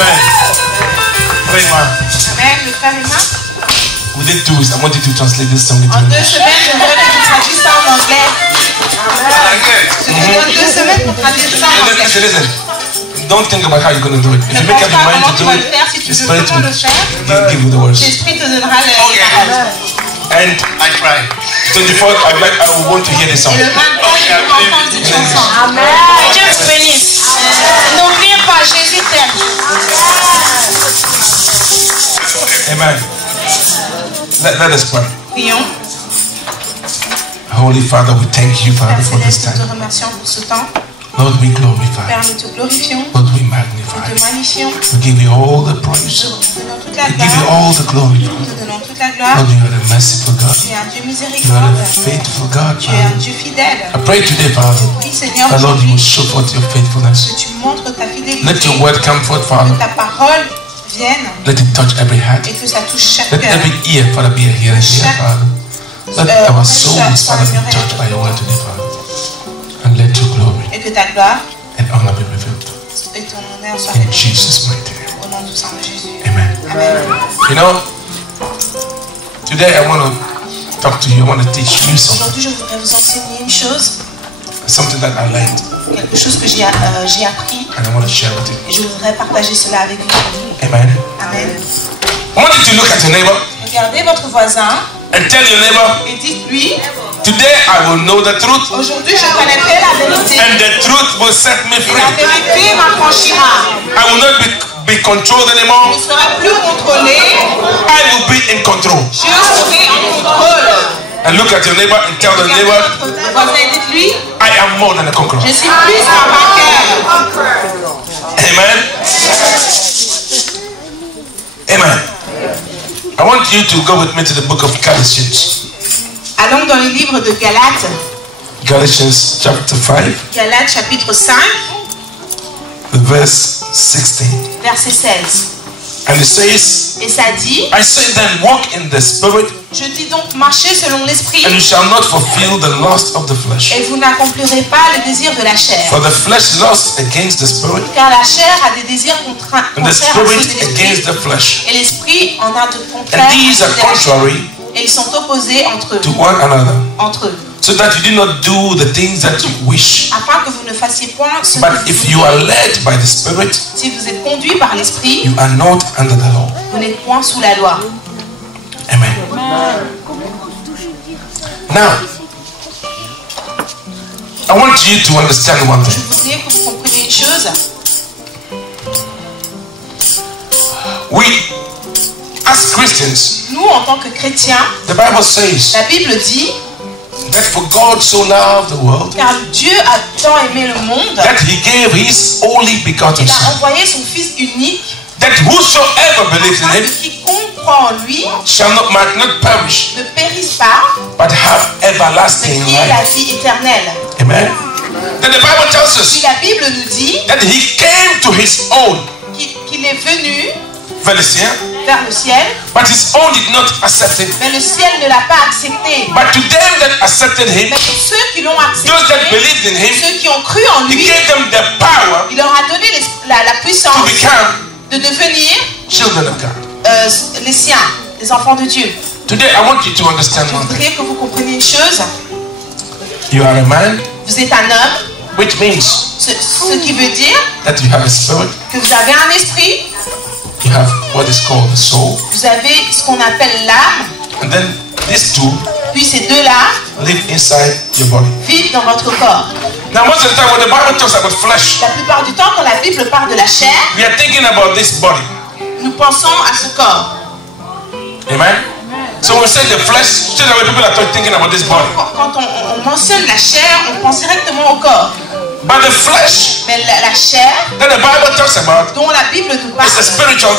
Amen. Pray, man. Amen. Le frère et moi. Within 2 weeks, I want you to translate this song into En 2 English. semaines, je veux que tu traduises ça en anglais. Je te donne 2 semaines pour traduire ça en anglais. Listen. Don't think about how you're going to do it. If Ne you make pense up your pas mind comment to tu do vas it, le faire. Si tu the veux Spirit comment le faire, will give you the words. l'Esprit te donnera les paroles. And I try. 24th, I want to hear this song. Et le 23, je veux entendre cette chanson. Amen. Que Dieu vous bénisse. N'oubliez pas, Jésus t'aime. Amen. Let us pray. Prions. Holy Father, we thank you, Father, Père for this Céleste, nous te time. remercions pour ce temps. Lord, we glorify. Père, nous te glorifions. Lord, we Nous magnify. te magnifions. We give you all the praise. Nous te donnons toute la We give you gloire. all the glory, Nous Father. te donnons toute la gloire. Lord, you are a merciful God. Tu es un Dieu You are miséricordieux. a faithful God, Tu es un Father. Dieu fidèle. I pray today, Father, Prie Seigneur that Lord, you will aujourd'hui show forth your faithfulness. que tu montres ta fidélité. Let your word come forth, Que Father. ta parole vienne Let it touch every heart. et que ça touche chaque Let cœur. every ear, Father, be a hearing ear, Father. Let our souls, Father, be touched by your word today, Father. And let your glory Et que ta gloire and honor be revealed. et ton honneur soient In révélés. Jesus' mighty name. Au nom du sang de Jésus. Amen. Amen. You know, today I want to talk to you. I want to teach you something. Aujourd'hui, je voudrais vous enseigner une chose, Something that I learned. quelque chose que j'ai appris And I want to share with you. et je voudrais partager cela avec vous. Amen. Amen. I want you to look at your neighbor Regardez votre voisin and tell your neighbor, et dites-lui, today I will know the truth. aujourd'hui je connaîtrai la vérité And the truth will set me et free. la vérité m'affranchira. I will not be controlled Je anymore. ne serai plus contrôlé, I will be in control. je serai en contrôle. And look at your neighbor and tell the Regardez neighbor, votre voisin et dites-lui, I am more than a conqueror. je suis plus qu'un vainqueur. Amen. Amen. I want you to go with me to the book of Galatians. Allons dans le livre de Galates, Galatians chapter 5, Galates chapitre 5, the verse 16. verset 16. And it says, Et ça dit, I say then, walk in the spirit, je dis donc marchez selon l'esprit and you shall not fulfill the lust of the flesh. et vous n'accomplirez pas le désir de la chair. For the flesh lusts against the spirit, Car la chair a des désirs contraires and the à ceux spirit de against l'esprit the flesh. et l'esprit en a de contraires And à these ceux are de la chair. contrary Et ils sont opposés entre to eux. one another, Entre eux. so that you do not do the things that you wish. Afin que vous ne fassiez point ce But que if vous you are voulez. led by the spirit, Si vous êtes conduit par l'esprit, you are not under the law. vous n'êtes point sous la loi. Amen. Now, I want you to understand one Je thing. voudrais que vous compreniez une chose. We, as Christians, Nous, en tant que chrétiens, the Bible says la Bible dit, that for God so loved the world car Dieu a tant aimé le monde, that he gave his only begotten il a Son, envoyé son Fils unique, that whosoever believes in afin him que quiconque croit en lui might not perish, ne périsse pas, but have mais everlasting qui ait la life. vie éternelle. Amen. Then the Bible tells Puis us la Bible nous dit that he came to his own, qu'il est venu Philistia, vers le ciel, but his own did not accept him. mais le ciel ne l'a pas accepté. But to them that accepted him, Mais pour ceux qui l'ont those that accepté, believed in him, ceux qui ont cru en he lui, gave them the power il leur a donné la puissance to become de devenir children of God. les siens, les enfants de Dieu. Today I want you to understand Je one thing. voudrais que vous compreniez une chose. You are a man, Vous êtes un homme, which means ce qui veut dire that you have a spirit, que vous avez un esprit, you have what is called the soul, vous avez ce qu'on appelle l'âme, and then these two puis ces deux-là live inside your body. vivent dans votre corps. Now most of the time when the Bible talks about flesh, La plupart du temps, quand la Bible parle de la chair, we are thinking about this body. nous pensons à ce corps. Amen? So when we say the flesh, straight away people are thinking about this body. Quand on mentionne la chair, on pense directement au corps. But the flesh Mais la chair that the Bible talks about dont la Bible nous parle, is a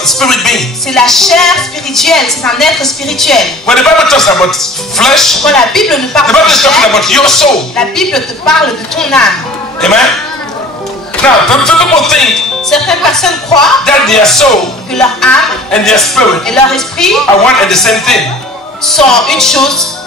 spirit being. c'est la chair spirituelle, c'est un être spirituel. When the Bible talks about flesh, Quand la Bible nous the parle de Bible la is talking chair, about your soul. la Bible te parle de ton âme. Amen? Now, people think Certaines personnes croient that their soul que leur âme and their spirit et leur esprit are one and the same thing. sont une chose,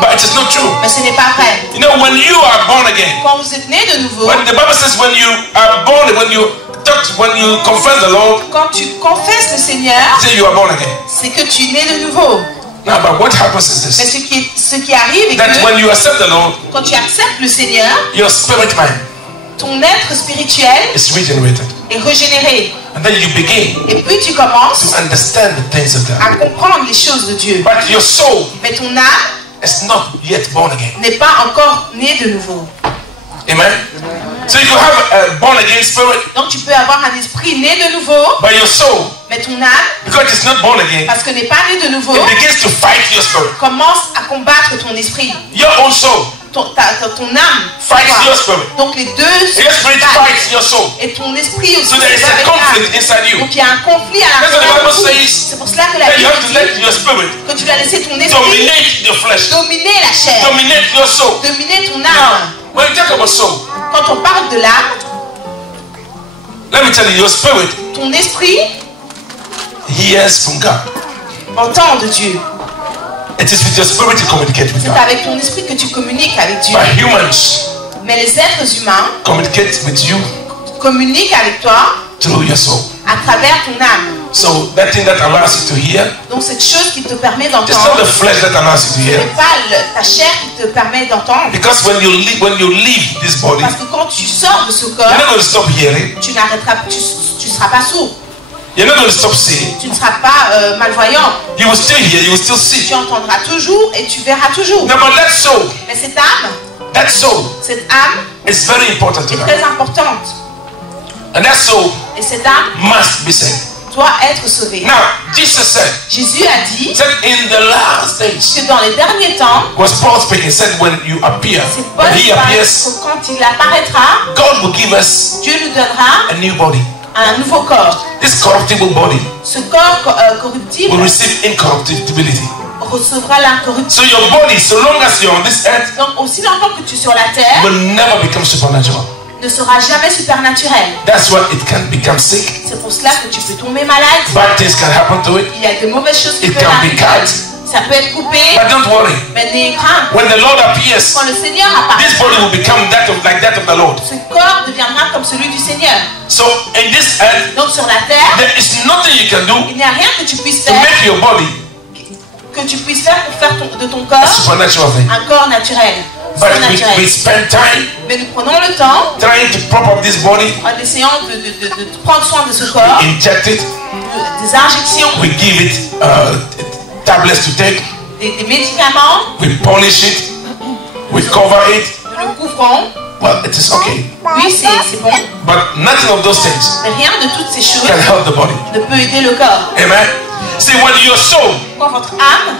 But it is not true. mais ce n'est pas vrai. You know, when you are born again, Quand vous êtes né de nouveau, when the Bible says when you are born, when you that when you confess the Lord, quand tu confesses le Seigneur, say you are born again. c'est que tu es né de nouveau. Now, but what happens is Mais this: ce qui arrive est that que when you accept the Lord, quand tu acceptes le Seigneur, your spirit man ton être spirituel is regenerated, est régénéré. and then you begin Et puis tu commences to understand the things of God. à comprendre les choses de Dieu. But your soul Mais ton âme is not yet born again. n'est pas encore née de nouveau. Amen. So you have a born again spirit, Donc tu peux avoir un esprit né de nouveau, but your soul, mais ton âme, because it's not born again, parce que n'est pas né de nouveau, it begins to fight your spirit. commence à combattre ton esprit. Your own soul Ton âme fights your spirit. Donc les deux Your spirit battent. fights your soul. Et ton esprit aussi So there is se bat a avec conflict l'âme. inside you. Donc il y a un conflit à That's what the l'intérieur de Bible toi. says. C'est pour cela que la Then you Bible have to dit let your spirit que tu dois laisser ton esprit dominate your flesh, dominer la chair, dominate your soul. dominer ton Now, âme. when you talk about soul, Quand on parle de l'âme, let me tell you, your spirit ton esprit hears from God. entend de Dieu. It is with your spirit you communicate with C'est God. avec ton esprit que tu communiques avec Dieu. But humans Mais les êtres humains communicate with you communiquent avec toi through your soul. à travers ton âme. So that thing that allows you to hear, Donc cette chose qui te permet it's not d'entendre, the flesh that allows you to ce hear. n'est pas ta chair qui te permet d'entendre. Because when you leave this body, Parce que quand tu sors de ce you're corps, not going to stop hearing. tu n'arrêteras, tu seras pas sourd. You're not going to stop seeing. Tu ne seras pas malvoyant. You will still hear. You will still see. Tu entendras toujours et tu verras toujours. Now, but that soul Mais cette âme is very important to est God. très importante. And that soul Et cette âme must be saved. doit être sauvée. Now, Jesus said Jésus a dit in the last days, que dans les derniers temps, was Paul speaking, said when you appear, c'est Paul when he qui parle appears, que quand il apparaîtra, God will give us Dieu nous donnera a new body. un nouveau corps. This corruptible body Ce corps corruptible will receive incorruptibility. recevra l'incorruptible. So your body, so long as you're on this earth, Donc aussi longtemps que tu es sur la terre, will never become supernatural. ne sera jamais supernaturel. That's why it can become sick. C'est pour cela que tu peux tomber malade. Bad things can happen to it. Il y a de mauvaises choses qui It peuvent can be arriver. cut. Ça peut être coupé, But don't worry. mais n'ayez crainte. When the Lord appears, Quand le Seigneur this body apparaîtra, will become like that of the Lord. ce corps deviendra comme celui du Seigneur. So in this earth, Donc sur la terre, there is nothing you can do il n'y a rien que tu puisses to faire, make your body pour faire de ton a corps supernatural thing. un corps naturel. But Surnaturel. we spend time Mais nous prenons le temps trying to prop up this body, en essayant de prendre soin de ce corps, inject it, des injections, we give it tablets to take, des médicaments, we polish it, we cover it. nous le couvrons. Well, it is okay. Oui, c'est bon. But nothing of those things Mais rien de toutes ces choses can help the body. ne peut aider le corps. Amen. See, when your soul Quand votre âme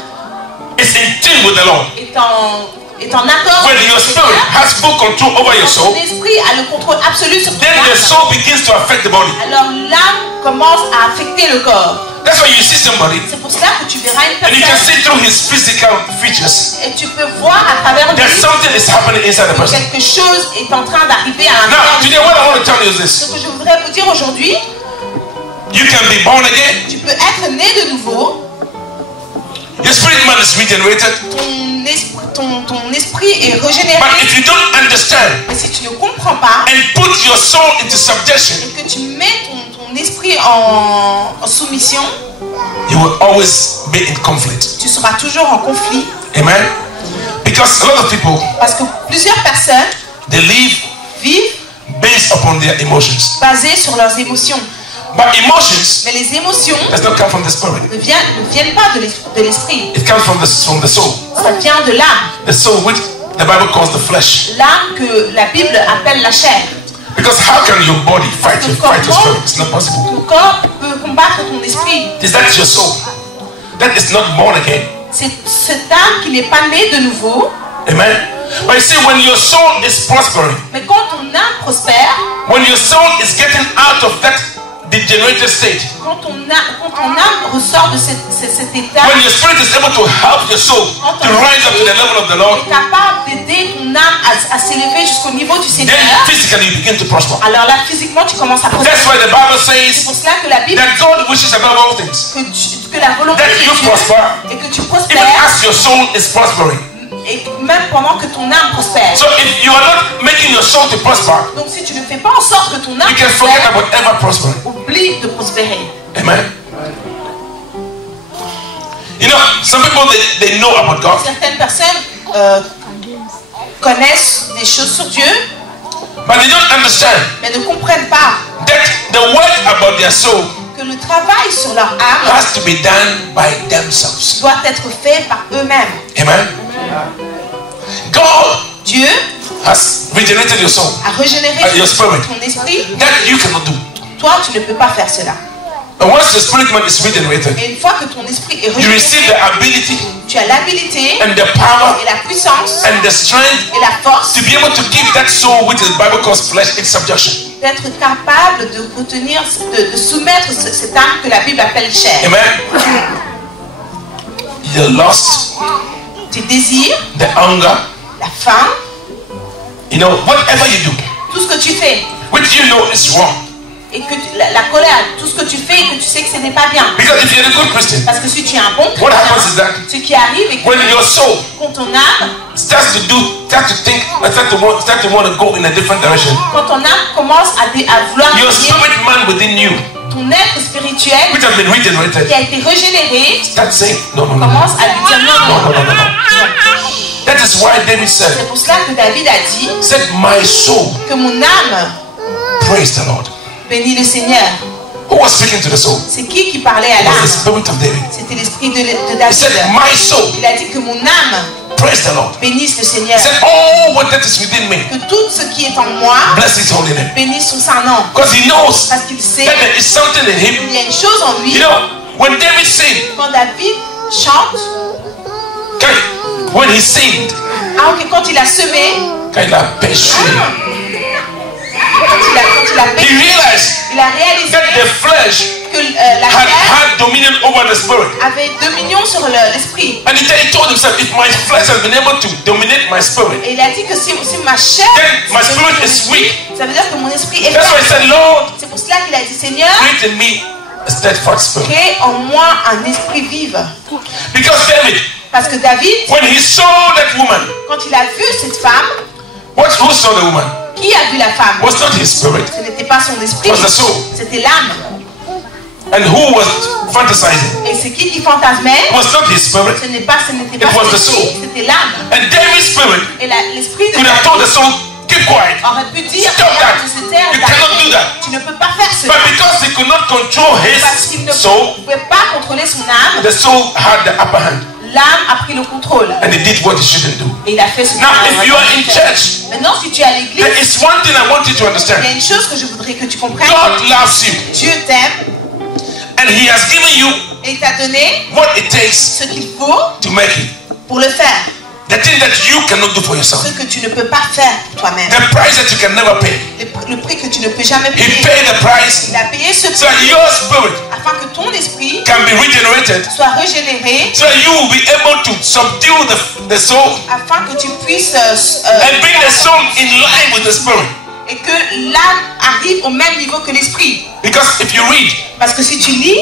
is in tune with the Lord, est en accord when avec your le spirit Seigneur, has full control over your quand soul, ton esprit a le contrôle absolu sur ton then the âme, soul begins to affect the body. alors l'âme commence à affecter le corps. That's why you see somebody C'est pour cela que tu verras une and you can personne see through his physical features et tu peux voir à travers lui that something is happening inside the que person. quelque chose est en train d'arriver à Now, l'intérieur. today what I want to tell you is Ce this. que je voudrais vous dire aujourd'hui, You can be born again. tu peux être né de nouveau, Your spirit man is regenerated. ton esprit est But régénéré, if you don't understand mais si tu ne comprends pas and put your soul into subjection, et que tu mets ton esprit en soumission, you will always be in conflict. tu seras toujours en conflit. Amen. Because a lot of people, Parce que plusieurs personnes they live vivent based upon their emotions. basées sur leurs émotions. But emotions Mais les émotions does not come from the spirit. ne viennent pas de l'esprit. It comes from the soul. Ça vient de l'âme. The soul which the Bible calls the flesh. L'âme que la Bible appelle la chair. Because how can your body fight your spirit? It's not possible. Ton corps peut combattre ton esprit. Is that your soul? That is not born again. C'est cette âme qui n'est pas née de nouveau. Amen. But you see, when your soul is prospering, Mais quand ton âme prospère, when your soul is getting out of that degenerated state, quand ton âme ressort de cet état, when your spirit is able to help your soul to rise up to the level of the Lord, est capable d'aider ton âme à s'élever jusqu'au niveau du then Seigneur, physically you begin to prosper. alors là, physiquement, tu commences à prospérer. That's why the Bible C'est says pour cela que la Bible that God wishes above all things que la volonté that de you Dieu prosper, et que tu even prospères, as your soul is prospering. Et même pendant que ton âme prospère. So if you are not making your soul to prosper, Donc si tu ne fais pas en sorte que ton âme you can forget prospère, about ever prospering. oublie de prospérer. Amen. You know, some people they know about God, Certaines personnes connaissent des choses sur Dieu, but they don't understand mais ne comprennent pas that the work about their soul que le travail sur leur âme has to be done by themselves. doit être fait par eux-mêmes. Amen. God Dieu has regenerated your soul, a régénéré your spirit. ton esprit. That you cannot do. Toi, tu ne peux pas faire cela. And once the spirit man is regenerated, Et une fois que ton esprit est you receive régénéré, the ability tu as l'habilité and the power et la puissance and the strength et la force to be able to keep that soul, which the Bible calls flesh, in subjection. d'être capable de retenir, de soumettre cette âme que la Bible appelle chair. Amen. The lust, Tes désirs, the hunger, la faim, you know, whatever you do, tout ce que tu fais, which you know is wrong. et que la colère, tout ce que tu fais et que tu sais que ce n'est pas bien. Because if you're a good Christian, Parce que si tu es un bon what happens is chrétien, that ce qui arrive est que when your soul quand ton âme, starts to think, start to want to go in a different direction, quand ton âme commence à vouloir your devenir spirit man within you, ton être spirituel which has been regenerated, qui a été régénéré, start saying, no, no, no, no, commence à lui dire non, non, no, no, no, no, no. non. That is why David said, C'est pour cela que David a dit my soul, que mon âme praise the Lord. bénit le Seigneur. Who was speaking to the soul? C'est qui parlait à It was the l'âme? spirit of David. C'était l'esprit de He David. said, my soul, Il a dit que mon âme praise the Lord. bénisse le Seigneur. He said, all what that is within me, Que tout ce qui est en moi bless his holy name. bénisse son saint nom. Because he knows Parce qu'il sait that there is something in him. qu'il y a une chose en lui. You know, when David sinned, Quand David chante, when he sinned, quand il a semé, quand il a péché, quand il a he péché, realized il a réalisé that the flesh que la chair had dominion over the spirit. avait dominion sur l'esprit. And he told himself, if my flesh has been able to dominate my spirit, Et il a dit que si ma chair, then my spirit is weak. ça veut dire que mon esprit est That's why he faible. said, Lord, C'est pour cela qu'il a dit, Seigneur, create in me a steadfast spirit. crée en moi un esprit vive. Because David, Parce que David, when he saw that woman, quand il a vu cette femme, who saw the woman? qui a vu la femme? Was not his spirit, Ce n'était pas son esprit, was the soul. c'était l'âme. And who was fantasizing? Et c'est qui fantasmait? It was not his spirit. Ce n'était pas It was the l'esprit, soul. c'était l'âme. And David's spirit Et l'esprit de could have told the soul, keep quiet. aurait pu dire, Stop regarde, that. de se taire, You cannot do that. tu ne peux pas faire cela. But because he could not control Parce qu'il ne his soul, pouvait pas contrôler son âme, the soul had the upper hand. l'âme a pris le contrôle. And he did what he shouldn't do. Et il a fait ce qu'il Now, aurait if you are dû in faire. church, Maintenant, si tu es à l'église, there is one thing I want you to il y a understand. une chose que je voudrais que tu comprennes. God loves you. Dieu t'aime And he has given you et t'a donné what it takes ce qu'il faut to make it. pour le faire. The thing that you cannot do for yourself. Ce que tu ne peux pas faire pour toi-même. The price that you can never pay. Le prix que tu ne peux jamais He payer. paid the price Il a payé ce so that prix your spirit afin que ton esprit can be regenerated, soit régénéré, so that you will be able to subdue the soul afin que tu puisses and bring the soul in line with the spirit. et que l'âme arrive au même niveau que l'esprit. Because if you read, Parce que si tu lis,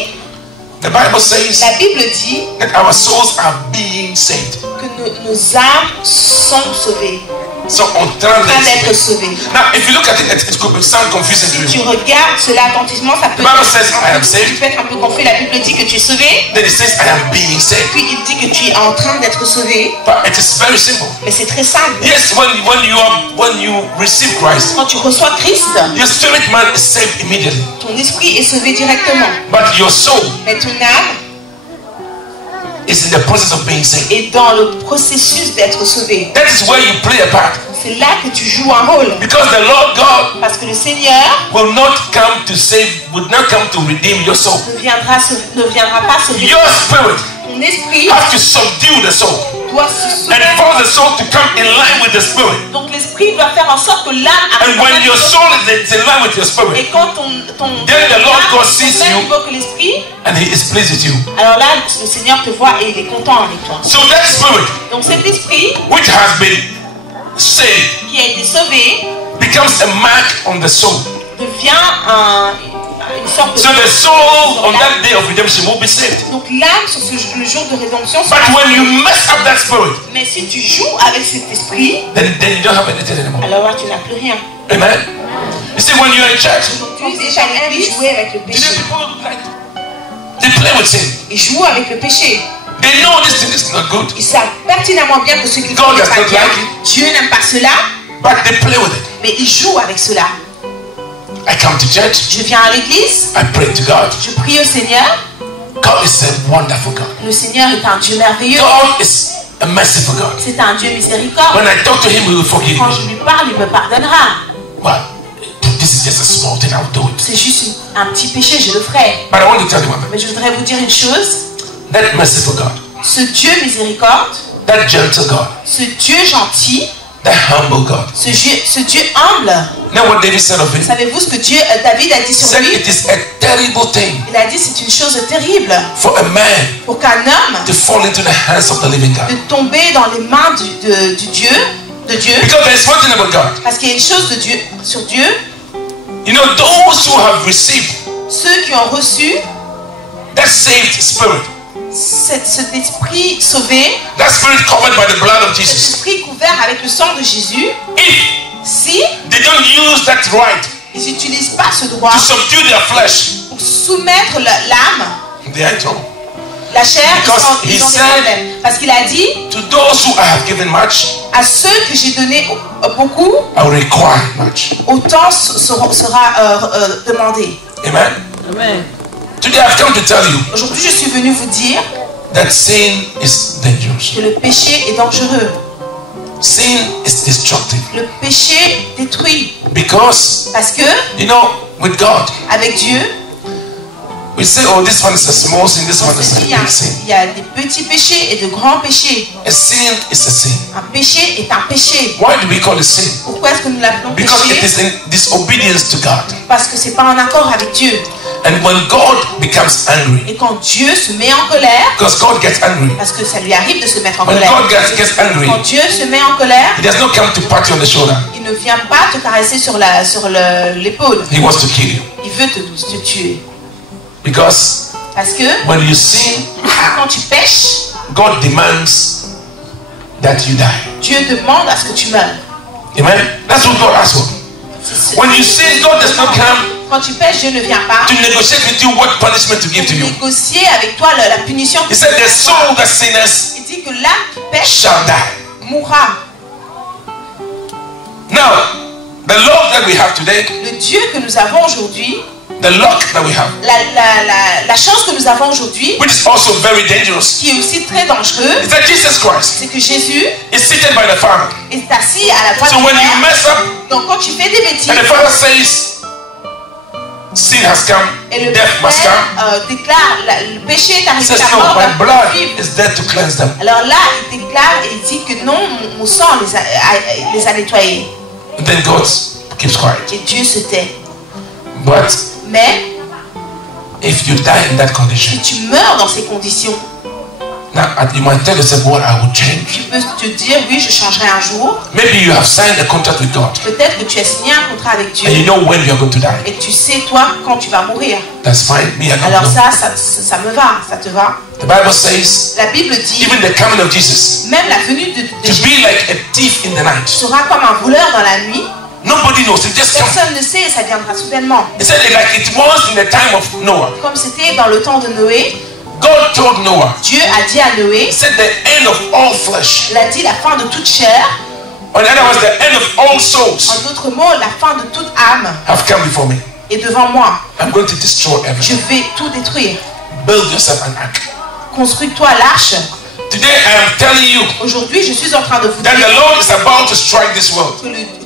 the Bible says la Bible dit that our souls are being saved. que nos âmes sont sauvées, So on en train d'être sauvées. Now, if you look at it, it could sound confusing to Si tu you. regardes cela attentivement, ça peut The Bible says, I am saved. tu peux être un peu confus. La Bible dit que tu es sauvé, Then it says, I am being saved. puis il dit que tu es en train d'être sauvé. But it is very simple. Mais c'est très simple. Yes, when you receive Christ, Quand tu reçois Christ, your spirit man is saved immediately. ton esprit est sauvé directement. But your soul Mais ton âme is in the process of being saved. est dans le processus d'être sauvé. That is where you play a part. C'est là que tu joues un rôle. Because the Lord God Parce que le Seigneur will not come to save, would not come to redeem your soul. ne viendra pas sauver Your spirit ton esprit. has to subdue the soul Doit se and soumettre. force the soul to come in line with the spirit. Donc l'esprit doit faire en sorte que l'âme And arrive when your soul is in line with your spirit, et quand ton Then the Lord âme God est sees au même you. niveau que l'esprit, and He is pleased with you. alors là le Seigneur te voit et il est content avec toi. So that spirit, Donc cet esprit which has been saved, qui a été sauvé becomes a mark on the soul. devient une sorte de... So the soul on that day of redemption will be saved. Donc l'âme sur le jour de rédemption But when you mess up that spirit, mais si tu joues avec cet esprit, then you don't have anything anymore. alors là tu n'as plus rien. Amen. You see, when you're in church, Tu déjà jouer avec le péché. people like they play with sin. Ils jouent avec le péché. They know this thing is not good, Ils savent pertinemment bien que ce qu'ils God font n'est does pas not bien. like it. Dieu n'aime pas cela, but they play with it. mais ils jouent avec cela. I come to church, Je viens à l'église, I pray to God. je prie au Seigneur. God is a wonderful God. Le Seigneur est un Dieu merveilleux. God is a merciful God. C'est un Dieu miséricorde. When I talk to Him, He will forgive Quand me. je lui parle, il me pardonnera. But this is just a small thing. I'll do it. C'est juste un petit péché, je le ferai. But I want to tell you one thing. Mais je voudrais vous dire une chose. That merciful God, Ce Dieu miséricorde, that gentle God, ce Dieu gentil, that humble God. ce Dieu humble. You know what David said of him? Savez-vous ce que David a dit He sur said lui? it is a terrible thing Il a dit c'est une chose terrible for a man pour qu'un homme to fall into the hands of the living God. de tomber dans les mains de Dieu. Because there is one thing about God. Parce qu'il y a une chose de Dieu, sur Dieu. You know, those who have received Ceux qui ont reçu that saved spirit, cet esprit sauvé, that spirit covered by the blood of cet Jesus, esprit couvert avec le sang de Jésus, if si they don't use that right ils n'utilisent pas ce droit to subdue their flesh, pour soumettre l'âme, they are in trouble. la chair, Because ils he ont des said- problèmes. Parce qu'il a dit, To those who I have given much, à ceux que j'ai donné beaucoup, I will require much. autant sera demandé. Amen. Amen. Today I've come to tell you Aujourd'hui, je suis venu vous dire that sin is dangerous. que le péché est dangereux. Sin is destructive. Le péché détruit. Because, Parce que, you know, with God, avec Dieu, we say, oh, this one is a small sin, this on one se is a dit, big sin. il y a des petits péchés et de grands péchés. A sin is a sin. Un péché est un péché. Why do we call it sin? Pourquoi est-ce que nous l'appelons Because it péché? is in disobedience to God. Parce que c'est pas en accord avec Dieu. And when God becomes angry, Et quand Dieu se met en colère, because God gets angry, parce que ça lui arrive de se mettre en when colère. God gets angry, Quand Dieu se met en colère, He does not come to pat you on the shoulder. il ne vient pas te caresser sur l'épaule. He wants to kill you. Il veut te tuer. Because Parce que when you sin, quand tu pêches, God demands that you die. Dieu demande à ce que tu meurs. Amen? That's what God asks for. When you sin, God does not come Quand tu pêches, Dieu ne vient pas to negotiate with you what punishment to give to you. négocier avec toi la punition. He said, the soul that sinners Il dit que l'âme qui pêche shall die. mourra. Now, the love that we have today, Le Dieu que nous avons aujourd'hui, the luck that we have, la chance que nous avons aujourd'hui, which is also very dangerous, qui est aussi très dangereux, is that Jesus Christ c'est que Jésus is seated by the Father. est assis à la droite So du when you Père. mess up Donc quand tu fais des bêtises, and the Father says, sin has come, et le death must Père come, déclare le péché est he arrivé, says, la no, mort my va blood suivre. is there to cleanse them. Alors là, il déclare et il dit que non, mon sang les a nettoyés. And then God keeps quiet. Et Dieu se tait. But Mais if you die in that condition, si tu meurs dans ces conditions, now you might tell yourself, well, I will change. tu peux te dire, oui, je changerai un jour. Maybe you have signed a contract with God Peut-être que tu as signé un contrat avec Dieu and you know when you are going to die. et tu sais, toi, quand tu vas mourir. That's fine. Me, I don't Alors know. ça me va, ça te va. The Bible says, La Bible dit, even the coming of Jesus, même la venue de to Jésus be like a thief in the night. sera comme un voleur dans la nuit. Nobody knows. It just comes. Personne ne sait, ça viendra soudainement. He said it like it was in the time of Noah. Comme c'était dans le temps de Noé, God told Noah, Dieu a dit à Noé, he said the end of all flesh. il a dit la fin de toute chair, Or in other words, the end of all souls en d'autres mots, la fin de toute âme have come before me. est devant moi. I'm going to destroy Je everything. vais tout détruire. Build yourself an ark. Construis-toi l'arche. Today I am telling you Aujourd'hui, je suis en train de vous that dire the Lord is about to strike this world.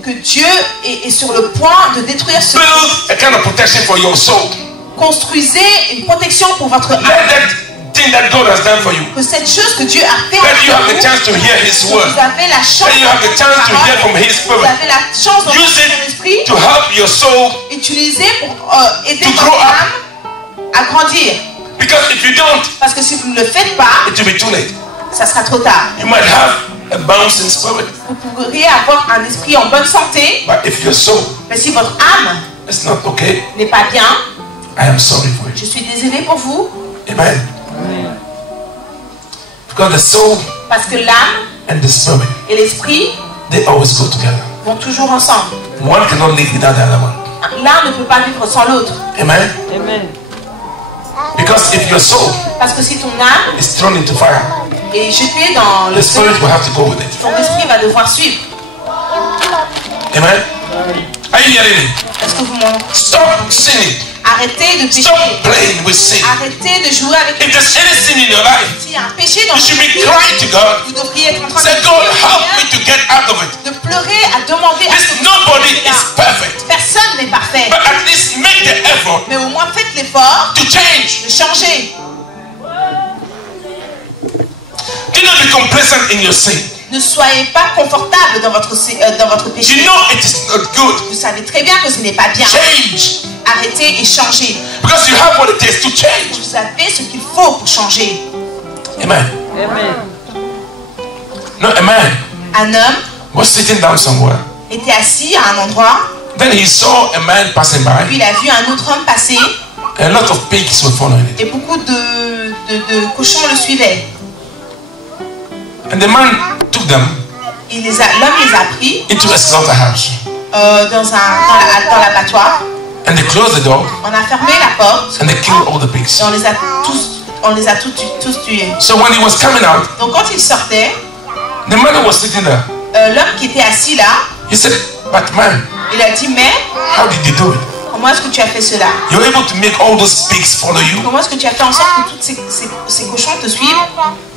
que Dieu est sur le point de détruire ce monde. Build a kind of protection for your soul. Construisez une protection pour votre Let âme. that thing that God has done for you, Que cette chose que Dieu a fait that you have the pour chance to hear His vous, word, vous avez la chance that you have the chance to hear from His vous Spirit. avez la chance d'entendre Use son esprit, it to help your soul. utilisez pour aider To votre grow up. âme à grandir. Because if you don't, Parce que si vous ne le faites pas, it will be too late. ça sera trop tard. You might have a bouncing spirit, Vous pourriez avoir un esprit en bonne santé, but if your soul mais si votre âme is not okay, n'est pas bien, I am sorry for Je you. suis désolé pour vous. Amen. Because the soul Parce que l'âme and the spirit, et l'esprit they always go together. vont toujours ensemble. One cannot live without the other one. L'un ne peut pas vivre sans l'autre. Amen. Amen. Because if your soul Parce que si ton âme is thrown into fire, est jetée dans le the feu, spirit will have to go with it. ton esprit va devoir suivre. Amen. Are you hearing me? Est-ce que vous m'entendez? Stop sinning. Arrêtez de pécher. Stop playing with sin. Arrêtez de jouer avec If le there's any sin in your life, S'il y a un péché dans you should votre be vie, crying to God. vous devriez être en train Say, de God, prier, help me to get out of it. de pleurer, à demander à ce que Nobody is perfect. personne n'est parfait. But at least make the effort Mais au moins faites l'effort to change. de changer. Do not be complacent in your sin. Ne soyez pas confortable dans votre péché. You know it is not good. Vous savez très bien que ce n'est pas bien. Change. Arrêtez et changez. Because you have what it takes to change. Vous avez ce qu'il faut pour changer. Amen. Amen. No, a man Un homme was sitting down somewhere. était assis à un endroit, Then he saw a man passing by. puis il a vu un autre homme passer A lot of pigs were following it. et beaucoup de cochons le suivaient. And the man took them L'homme les a pris into a slaughterhouse. dans l'abattoir. And they closed the door On a fermé la porte and they killed all the pigs. et on les a tous tués. So when he was coming out, Donc quand il sortait, the man who was sitting there, l'homme qui était assis là, he said, but man, il a dit, mais how did you do it? comment est-ce que tu as fait cela? You're able to make all those pigs follow you? Comment est-ce que tu as fait en sorte que tous ces cochons te suivent?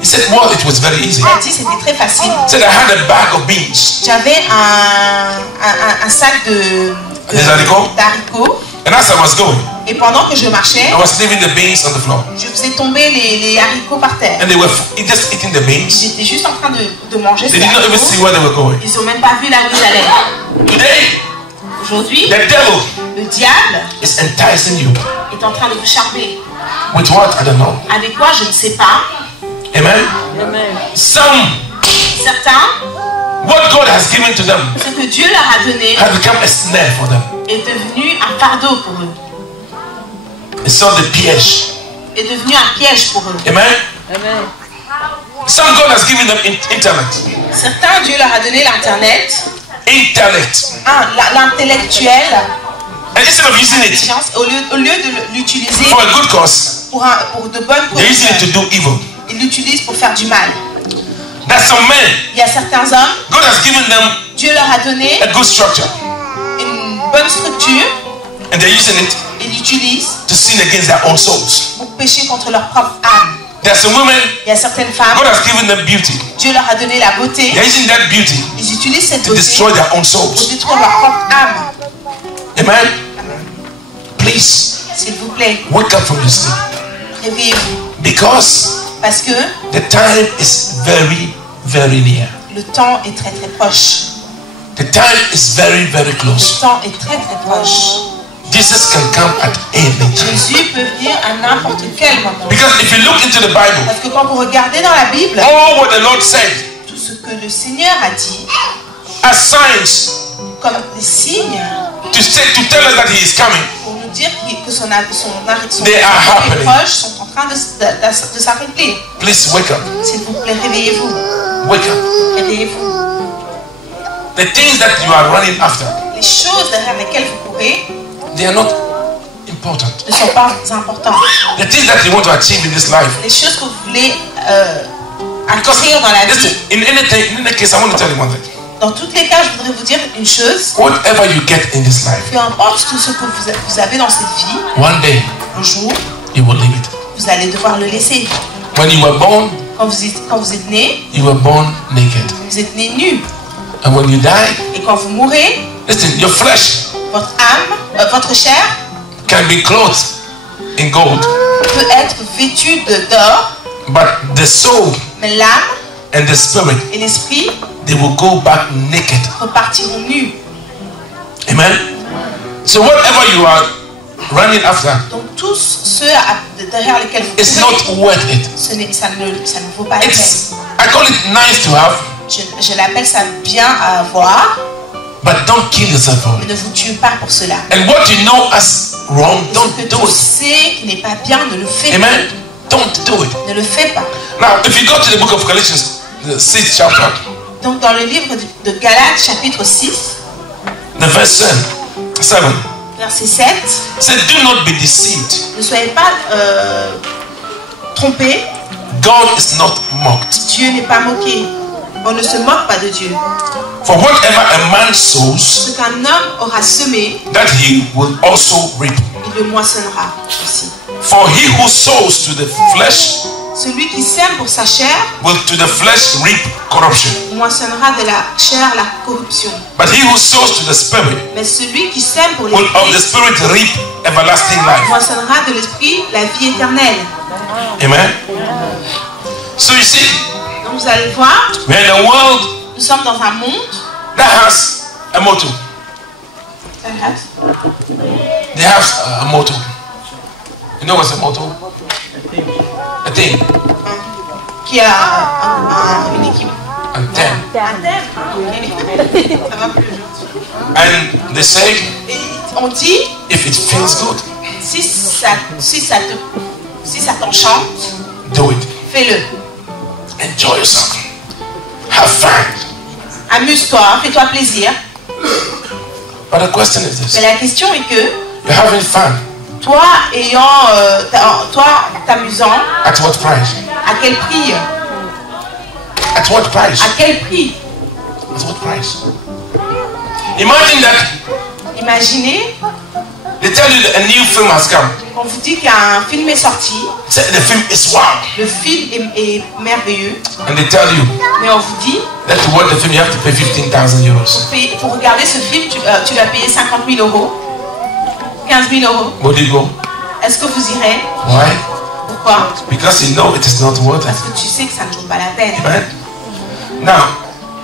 He said, well, it was very easy. Il a dit, c'était très facile. He said, I had a bag of beans. J'avais un sac Des haricots? d'haricots And as I was going, et pendant que je marchais, I was leaving the beans on the floor. je faisais tomber les haricots par terre. And they were just eating the beans. J'étais juste en train de manger They ces did not even see haricots. where they were going. Ils n'ont même pas vu là où ils allaient. Today, Aujourd'hui, the devil le diable is enticing you. est en train de vous charmer. With what? I don't know. Avec quoi, je ne sais pas. Amen? Amen. Certains, What God has given to them ce que Dieu leur a donné has become a snare for them. est devenu un fardeau pour eux. It's not the piège. Est devenu un piège pour eux. Amen? Amen. Some God has given them internet. Certains, Dieu leur a donné l'Internet, Internet. l'intellectuel, And instead of using it l'intelligence, au lieu de l'utiliser for a good cause, pour de bonnes they're using it to causes, do evil. ils l'utilisent pour faire du mal. There's some men, Il y a certains hommes, God has given them Dieu leur a donné a good structure. une bonne structure, And they're using it ils l'utilisent to sin against their own souls. pour pécher contre leur propre âme. There's some women, Il y a certaines femmes, God has given them beauty. Dieu leur a donné la beauté, They're using that beauty ils utilisent cette to beauté destroy their own pour souls. détruire leur propre âme. Amen? Please, S'il vous plaît, wake up from your sleep. réveillez-vous. Because Parce que the time is very, very near. le temps est très très proche. The time is very, very Le close. temps est très très proche. Jesus can come at any time. Jésus peut venir à n'importe quel moment. Because if you look into the Bible, Parce que quand vous regardez dans la Bible, all what the Lord said tout ce que le Seigneur a dit, as signs comme des signes, to tell us that He is coming, pour nous dire que son arrêt They are happening. proches sont en train de s'accomplir. please wake up. S'il vous plaît, réveillez-vous. Wake up. Réveillez-vous. The things that you are running after, Les choses derrière lesquelles vous courez they are not important. ne sont pas importantes. The things that you want to achieve in this life. Les choses que vous voulez acquérir dans la Listen, vie, in any case, I want to tell you one thing. dans tous les cas, je voudrais vous dire une chose. Whatever you get in this life, Peu importe tout ce que vous avez dans cette vie, one day un jour, you will leave it. vous allez devoir le laisser. When you were born, Quand vous êtes né, you were born naked. vous êtes né nu. And when you die, Et quand vous mourrez, listen, your flesh votre âme, votre chair can be clothed in gold, peut être vêtue d'or, but the soul mais l'âme and the spirit, et l'esprit they will go back naked. repartiront nus. Amen. So whatever you are running after, Donc tous ceux derrière lesquels vous it's courez, not worth it. ça ne vaut pas la peine. I call it nice to have, Je l'appelle ça bien à avoir, but don't kill yourself for mais it. ne vous tuez pas pour cela. And what you know as wrong, don't Ce que do tu it. sais qui n'est pas bien, ne le fais Amen. Don't do it. pas. Ne le fais pas. Now, if you go to the book of Galatians, the 6th chapter, Donc dans le livre de Galates, chapitre 6, the verse 7, verset 7, it said, do not be deceived. ne soyez pas trompés, God is not mocked. Dieu n'est pas moqué. On ne se moque pas de Dieu. For whatever a man sows, Ce qu'un homme aura semé, that he will also reap. il le moissonnera aussi. For he who sows to the flesh Celui qui sème pour sa chair will to the flesh reap corruption. moissonnera de la chair la corruption. But he who sows to the spirit Mais celui qui sème pour will of the l'esprit spirit reap everlasting life. moissonnera de l'esprit la vie éternelle. Amen. So you see, Donc vous allez voir, we're in a world nous sommes dans un monde. that has a motto. They have a motto. You know what's a motto? A thing. Qui a une équipe. A thing. Un thème. Ok. Ça va plus. And they say, Et on dit, if it feels good, si ça t'enchante, do it. fais-le. Enjoy yourself. Have fun. Amuse-toi, fais-toi plaisir. But the question is Mais this. la question est que, You're having fun. toi t'amusant, At what price? à quel prix? At what price? À quel prix? At what price? Imagine that Imaginez, they tell you that a new film has come. on vous dit qu'un film est sorti, Say the film is wow. le film est merveilleux, And they tell you mais on vous dit, that to watch the film you have to pay 15,000 euros. pour regarder ce film, tu vas payer 50 000 euros, 15 000 euros. Would you go? Est-ce que vous irez? Why? Pourquoi? Because you know it is not worth it. Parce que tu sais que ça ne vaut pas la peine. Amen. Now,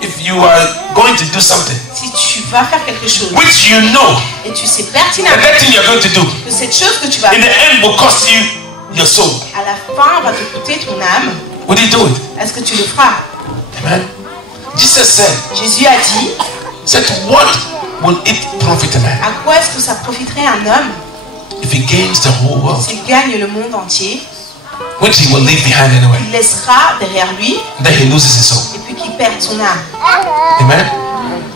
if you are going to do something Si tu vas faire quelque chose which you know et tu sais that pertinemment that thing you're going to do que cette chose que tu vas in the faire end will cost you your soul, à la fin va te coûter ton âme, would you do it? est-ce que tu le feras? Amen. Jesus said, Jésus a dit, what will it profit a man à quoi est-ce que ça profiterait un homme if he gains the whole world, s'il gagne le monde entier, which he will leave behind anyway, il laissera derrière lui then he loses his soul? et puis qu'il perde son âme? Amen.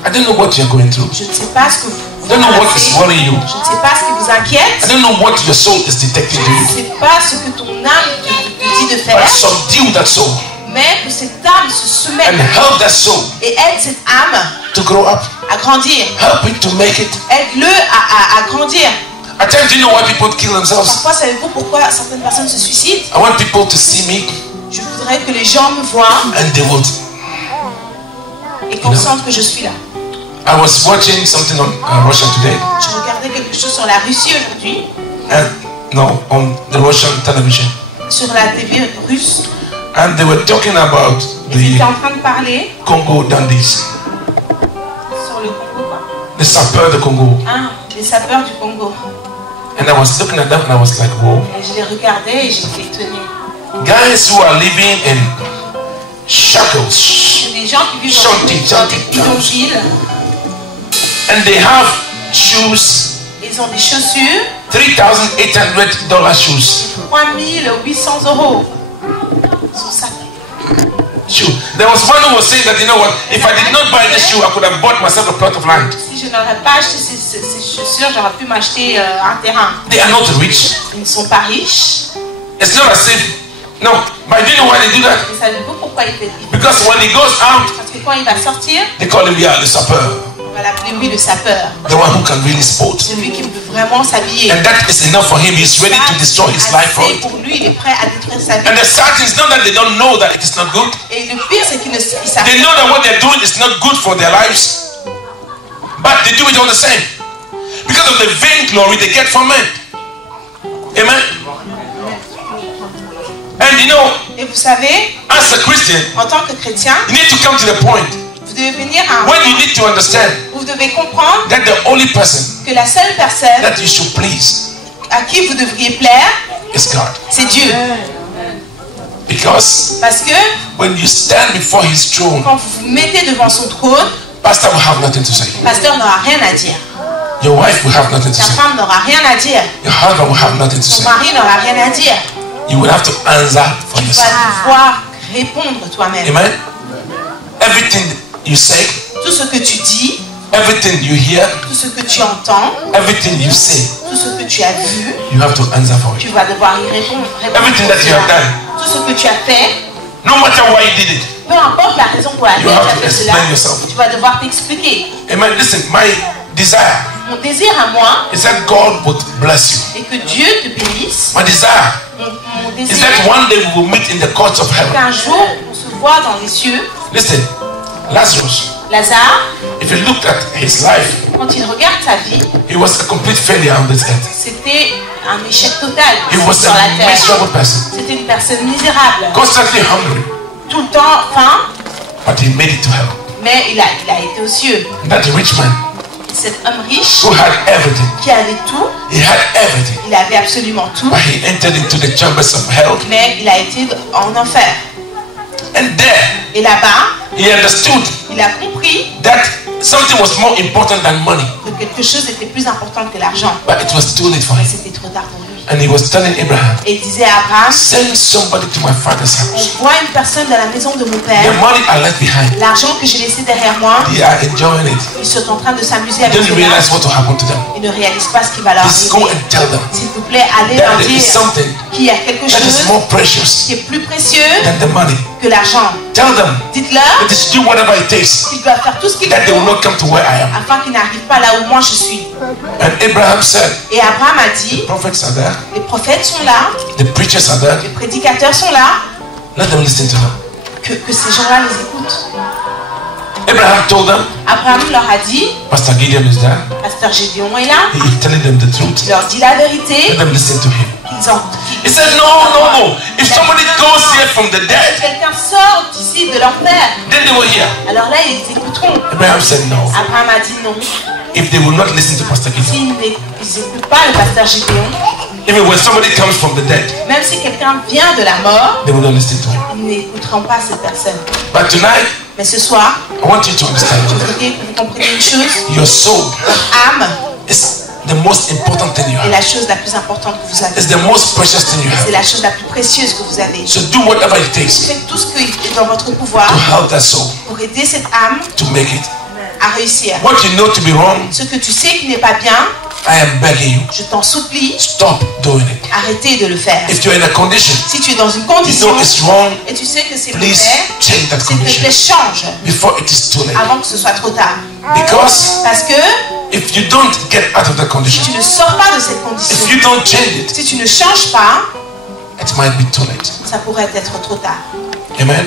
I don't know what you're going through. Je ne sais pas ce que I vous don't know what traversez. is worrying you. Je ne sais pas ce qui vous I inquiète. don't know what your soul is detecting to Je ne you. sais pas ce que ton âme te dit de But faire, subdue that soul mais que cette âme se and soumette help that soul et aide cette âme to grow up. à grandir. Help it to make it. Aide-le à grandir. At times, do you know why people kill themselves? Parfois, savez-vous pourquoi certaines personnes se suicident? I want people to see me Je voudrais que les gens me voient and they will. et qu'on sente que je suis là. I was watching something on Russia today, Je regardais quelque chose sur la Russie aujourd'hui, on the Russian television, sur la TV russe. and they were talking about Ils étaient the en train de parler Congo dandies, sur le Congo, quoi. the sapeurs de Congo, Hein, les sapeurs du Congo. and I was looking at them and I was like, whoa, Et je les regardais et j'étais étonnée. guys who are living in shackles, C'est des gens qui vivent Shanty, dans des shanty bidonvilles. and they have shoes, Ils ont des chaussures, $3,800 shoes. 3800 euros. Ils sont sacrés. Shoe. There was one who was saying that, you know what, if I did not buy this shoe, I could have bought myself a plot of land. Si je n'aurais pas acheté ces chaussures, j'aurais pu m'acheter un terrain. They are not rich. Ils ne sont pas riches. It's not as if, no, but do you know why they do that? Et savez-vous pourquoi il fait? Because when he goes out, Parce que quand il va sortir, they call him, yeah, the sapper, on va l'appeler oui le sapeur. the one who can really sport. Celui qui peut vraiment s'habiller. And that is enough for him. He's ready to destroy his life for Assez it. pour lui, il est prêt à détruire sa vie. And the sad thing is not that they don't know that it is not good. Et le pire, c'est qu'ils ne savent They know that what they're doing is not good for their lives. But they do it all the same. Because of the vainglory they get from it. Amen. And you know, Et vous savez, as a Christian, en tant que chrétien, you need to come to the point vous devez venir à un when you need to understand vous devez comprendre that the only person que la seule personne that you should please à qui vous devriez plaire, is God. c'est Dieu. Because Parce que when you stand before his throne, quand vous vous mettez devant son trône, pastor will have nothing to say. le pasteur n'aura rien à dire. Your wife will have nothing to Ta say. femme n'aura rien à dire. Your husband will have nothing to Ton say. mari n'aura rien à dire. You will have to answer for Tu yourself. vas devoir répondre toi-même. Amen. Everything you say, Tout ce que tu dis, everything you hear, tout ce que tu entends, everything you say, tout ce que tu as vu, you have to answer for tu it. vas devoir y répondre. Everything that you have done, Tout ce que tu as fait, no matter why you did it, peu importe la raison pour laquelle You tu have as to fait cela, explain yourself. tu vas devoir t'expliquer. amen. Listen, my desire Mon désir à moi is that God would bless you. est que Dieu te bénisse. My desire Mon is désir that one day we will meet in the courts of est heaven. qu'un jour on se voit dans les cieux. Listen, Lazarus, Lazare, if you looked at his life, quand il regarde sa vie, he was a complete failure on this earth. c'était un échec total He was sur la a terre. miserable person, C'était une personne misérable, constantly hungry, tout le temps faim, but he made it to heaven. mais il a été aux cieux. And that rich man Cet homme riche who had everything, qui avait tout, he had everything, il avait absolument tout, but he entered into the chambers of hell. mais il a été en enfer. And there, Et là-bas, he understood il a compris that something was more important than money, que quelque chose était plus important que l'argent. but it was too late for Mais him. c'était trop tard pour lui. And he was telling Abraham, Et il disait à Abraham, send somebody to my father's house. on voit une personne dans la maison de mon The père, money I left behind, l'argent que j'ai laissé derrière moi, they are enjoying it. ils sont en train de s'amuser They avec don't cela. realize what will happen to them. Ils ne réalisent pas ce qui va leur Just go arriver. and tell them S'il vous plaît, allez that leur there dire is something qu'il y a quelque that is chose more precious qui est plus précieux than the money. que l'argent. Tell them Dites-leur that they should do whatever it takes, qu'ils doivent faire tout ce qu'il that they will faut not come to where I am. afin qu'ils n'arrivent pas là où moi je suis. And Abraham said, Et Abraham a dit, prophets are there, les prophètes sont là, the preachers are there, les prédicateurs sont là, let them listen to them. que ces gens-là les écoutent. Abraham told them, Abraham leur a dit, Pastor Gideon is there, Pasteur Gédéon est là, he is telling them the truth, il leur dit la let vérité, them listen to him. qu'ils en... He said, no. If somebody goes here from the dead, Quelqu'un sort d'ici de l'enfer, then they will hear. alors là ils écouteront. Abraham said no. Abraham a dit non. If they will not listen to Pastor Gideon, S'ils n'écoutent pas le pasteur Gédéon, even when somebody comes from the dead, même si quelqu'un vient de la mort, they will not listen to him. ils n'écouteront pas cette personne. But tonight, Mais ce soir, I want you to understand je voudrais que vous compreniez une chose, your soul votre âme is the most important thing you est have. la chose la plus importante que vous avez. It's the most precious thing you C'est have. la chose la plus précieuse que vous avez. So do whatever it takes Faites tout ce qui est dans votre pouvoir to help that soul pour aider cette âme to make it. à réussir. What you know to be wrong, Ce que tu sais qui n'est pas bien, I am begging you, je t'en supplie, stop doing it. arrêtez de le faire. If you're in a condition, Si tu es dans une you condition know it's wrong, et tu sais que c'est please mauvais, change that s'il te condition plaît, change before it is too late. avant que ce soit trop tard. Because Parce que if you don't get out of that si condition, tu ne sors pas de cette if condition, you don't change it, si tu ne changes pas, it might be too late. ça pourrait être trop tard. Amen.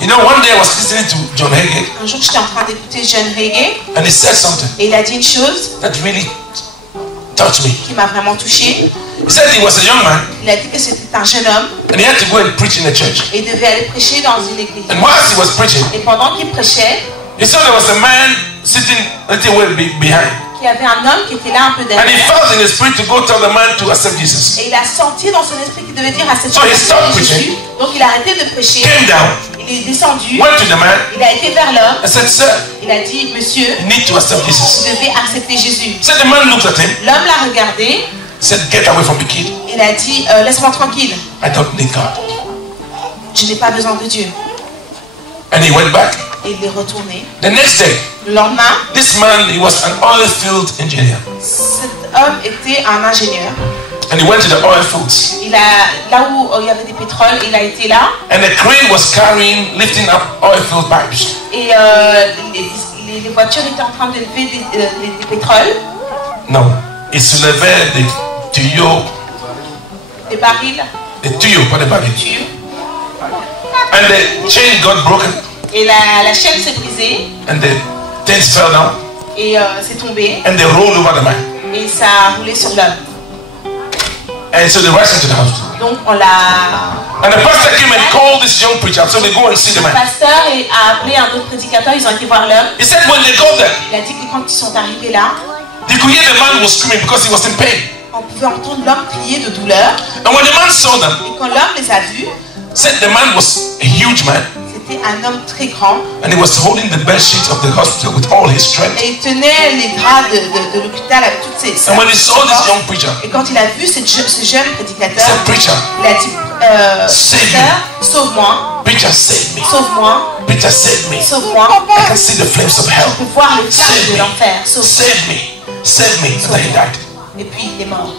You know, one day I was listening to John Hagee, Un jour, j'étais en train d'écouter John Hagee and he said something et il a dit une chose that really touched me. qui m'a vraiment touchée. He said he was a young man, Il a dit que c'était un jeune homme and he had to go and preach in a church. et il devait aller prêcher dans une église. And whilst he was preaching, Et pendant qu'il prêchait, he saw there was a man sitting a little way behind. il y avait un homme qui était là un peu And he derrière. felt in his spirit to go tell the man to accept Jesus. Et il a senti dans son esprit qu'il devait dire à cette So he personne stopped Jésus. preaching. Donc il a arrêté de prêcher. Came down, Il est descendu. went to the man, Il a été vers l'homme. and said, Sir, Il a dit, monsieur, you need to accept vous Jesus. devez accepter Jésus. So the man looked at him, L'homme l'a regardé. said, Get away from the kid. Il a dit, laisse-moi tranquille. I don't need God. Je n'ai pas besoin de Dieu. And he went back. Et il est retourné. The next day, Le lendemain, this man, he was an oil field engineer. cet homme était un ingénieur. And he went to the oil fields. Il a, là où il y avait des pétroles, il a été là. And the crane was carrying, lifting up oil field pipes. Et les voitures étaient en train d'élever des pétroles, No, il soulevait des tuyaux, des barils, pas des barils. tuyaux. And the chain got broken, Et la chaîne s'est brisée and the things fell down, et c'est tombé. and they rolled over the man. Et ça a roulé sur l'homme. And so they rushed into the hospital. Donc on l'a... And the pastor came and called this young preacher, so they go and see the Le man. pasteur a appelé un autre prédicateur, ils ont été voir l'homme. He said when they got there, Il a dit que quand ils sont arrivés là, they could hear the man was screaming because he was in pain. on pouvait entendre l'homme crier de douleur. And when the man saw them, Et quand l'homme les a vus, said the man was a huge man. était un homme très grand. And he was holding the bed sheets of the hospital with all his strength. Et il tenait les draps de l'hôpital avec toutes ses... And when he saw this young preacher, Et quand il a vu ce jeune he prédicateur, said, "Preacher, il a dit, Save pasteur, sauve-moi, preacher, save me. sauve-moi, Preacher, save me. sauve-moi. I can see the flames of hell. Je peux voir les flammes Save de me. l'enfer. Sauve-moi. Save me. Save me." And then he died. Et puis il est mort.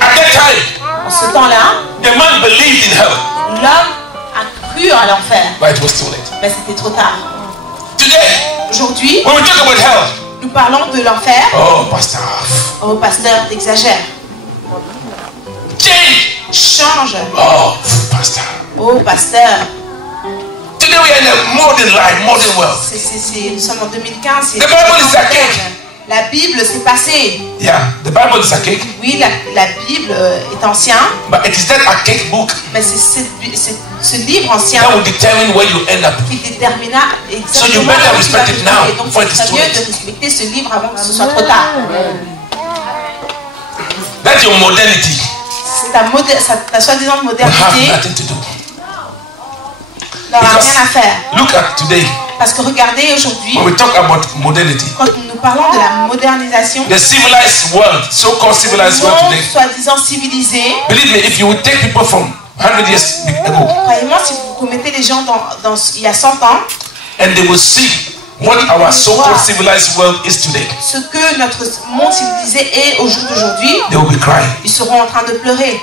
At that time, En ce temps-là, the man believed in hell, l'homme a cru à l'enfer. but it was too late. Mais c'était trop tard. Today, Aujourd'hui, when we talk about hell, nous parlons de l'enfer. oh, pastor, Oh, pasteur, t'exagères. change. Change. Oh, pastor. Oh, pasteur. Today we are in a modern life, modern world. Nous sommes en 2015. The Bible is a cake. La Bible, c'est passé. Yeah, the Bible is a cake, Oui, la Bible est ancien, but it is that a cake book mais c'est ce livre ancien that will determine where you end up. qui détermina So you exactement better où tu vas respect it te now, trouver. Donc, before it is c'est too mieux late. de respecter ce livre avant que ce soit trop tard. That's your modernity. C'est ta soi-disant We have modernité nothing to do. n'aura Because rien à faire. look at today, Parce que regardez aujourd'hui, when we talk about modernity, quand nous parlons de la modernisation, the civilized world, so-called le civilized world monde today, soi-disant civilisé, believe me, if you would take people from 100 years ago croyez-moi, si vous mettez les gens il y a 100 ans, and they will see what our so-called civilized world is today, ce que notre monde civilisé est au jour d'aujourd'hui, they will be crying. ils seront en train de pleurer.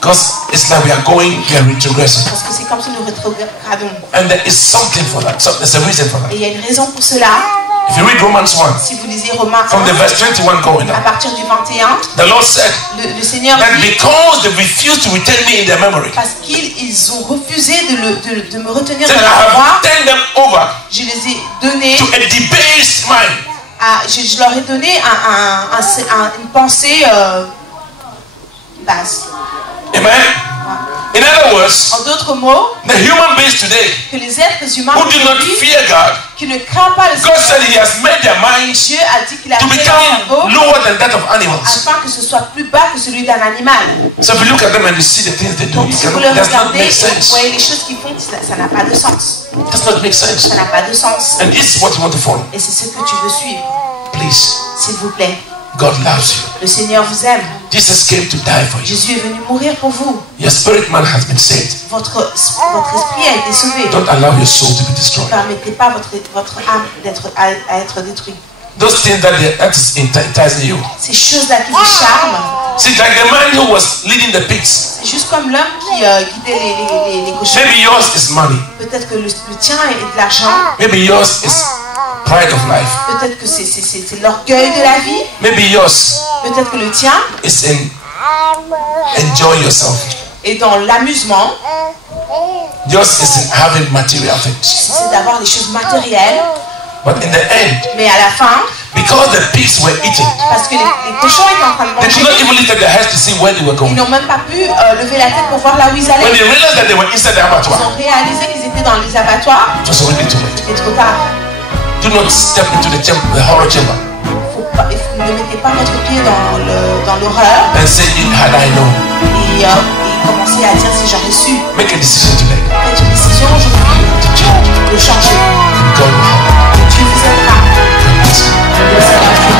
Because it's like we are retrogressing. Parce que c'est comme si nous rétrogradons. And there is something for that. So there's a reason for that. Et il y a une raison pour cela. If you read Romans 1, Si vous lisez Romains from the 1, verse 21 going à on, partir du 21, the Lord said le Seigneur that dit, because they refused to retain me in their memory, parce qu'ils ont refusé de me retenir said, dans I leur mémoire, have turned them over je les ai donnés, to a debased mind. je leur ai donné une pensée basse. Amen. In other words, En d'autres mots, the human beings today que les êtres humains who do not aujourd'hui, fear God, qui ne craignent pas le God said Seigneur, He has made their minds Dieu a dit qu'il a to fait leur become cerveau lower than that of animals. afin que ce soit plus bas que celui d'un animal. So if you look at them and you see the things they do, Donc it si vous les does not regardez make et vous sense. voyez les choses qu'ils font, ça n'a pas de sens. It does not make sense. Ça n'a pas de sens. And this is what you want to follow. Et c'est ce que tu veux suivre. Please, S'il vous plaît. God loves you. Le Seigneur vous aime. Jesus came to die for you. Jésus est venu mourir pour vous. Your spirit man has been saved. Votre esprit a été sauvé. Don't allow your soul to be Ne destroyed. permettez pas votre âme à être détruite. Those things that is enticing you. Ces choses-là qui vous charment, See, like the man who was leading the pigs. c'est juste comme l'homme qui guidait les cochons. Maybe yours is money. Peut-être que le tien est de l'argent. Maybe yours is pride of life. Peut-être que c'est l'orgueil de la vie. Maybe yours Peut-être que le tien is in enjoy yourself. est dans l'amusement. Yours is in having material things. C'est d'avoir les choses matérielles. But in the end, Mais à la fin, because the pigs were eating, parce que les cochons étaient en train de they could not manger, even lift up their heads to see where they were ils going. n'ont même pas pu lever la tête pour voir là où ils When allaient. they realized that they were inside the Ils abattoir, ont réalisé qu'ils étaient dans les abattoirs. it was already too late. C'était trop tard. Do not step into the horror chamber Ne mettez pas votre pied dans l'horreur. and say, had I known. Et commencez à dire si j'aurais su. Make a decision today Faites une décision aujourd'hui to change. de changer. And God will help Dieu vous aidera. you. God bless you. Le Seigneur